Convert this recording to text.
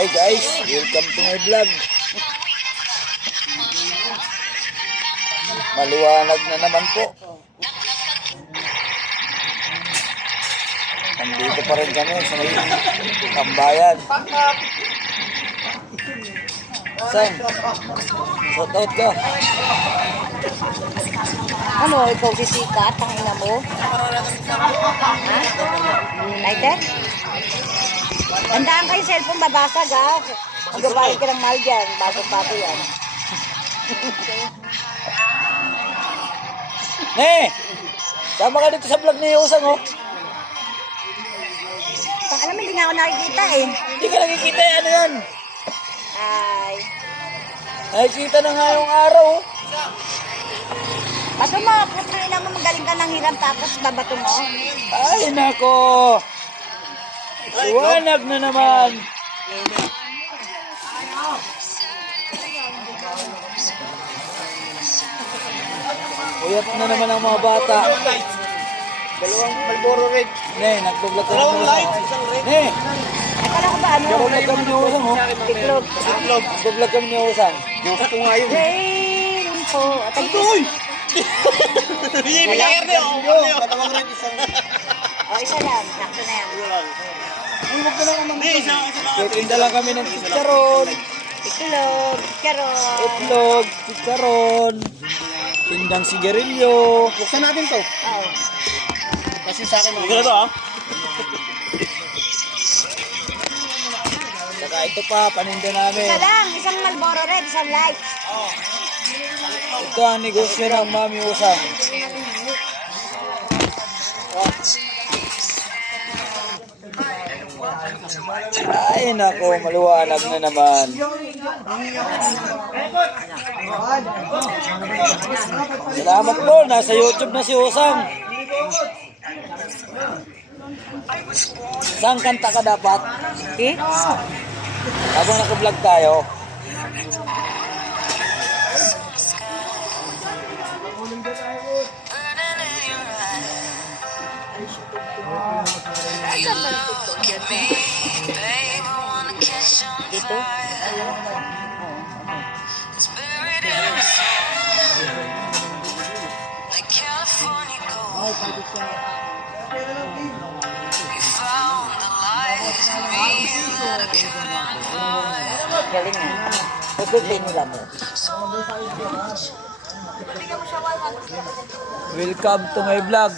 Hi guys, welcome to my vlog. Maliwanag na naman po. Nandito pa rin kami sa may tambayan. San? Shout out ka. Ano, ikaw sisikat, tangina mo? Ha? Lighter? Tandaan kayo cellphone, babasag ha. Magbabayad ka ng mahal dyan, bago yan. Sama ka dito sa vlog ni Usang oh. Alam mo, hindi nga ako nakikita eh. Hindi ka nakikita ano yan? Ay. Nakikita na nga yung araw oh. Bato mo, putangina mo, magaling ka ng hiram tapos babato mo. Ay nako. Liwanag na naman. Uyap na naman ang mga bata. Dalawang Marlboro Red. Nagbablog ka Dalawang light, isang red. Akala ko ba ano? Nagbablog kami ni Usang oh. Itlog. Nagbablog kami ni Usang. Gusto nga yun. Mayroon po. Uy! Binibigyan ka rin. Dalawang red, isang red. O, isa lang. Sakto na yan. Huwag na lang naman. Hindi, isang Titinda lang kami ng chicharon. Itlog. Charon. Itlog, chicharon. Tindang sigarilyo. Buksan natin to. Oo. Kasi sa akin. Hindi na to ah. Saka ito pa, paninda namin. Isa lang. Isang Marlboro Red, isang light. Ito ang negosyo ng Mami Usang. Ay nako, maliwanag na naman. Salamat po, nasa YouTube na si Usang. Saan kanta ka dapat? Eh? Habang naka-vlog tayo. Dito? Galing nga. Pagkutin nila mo. Welcome to my vlog.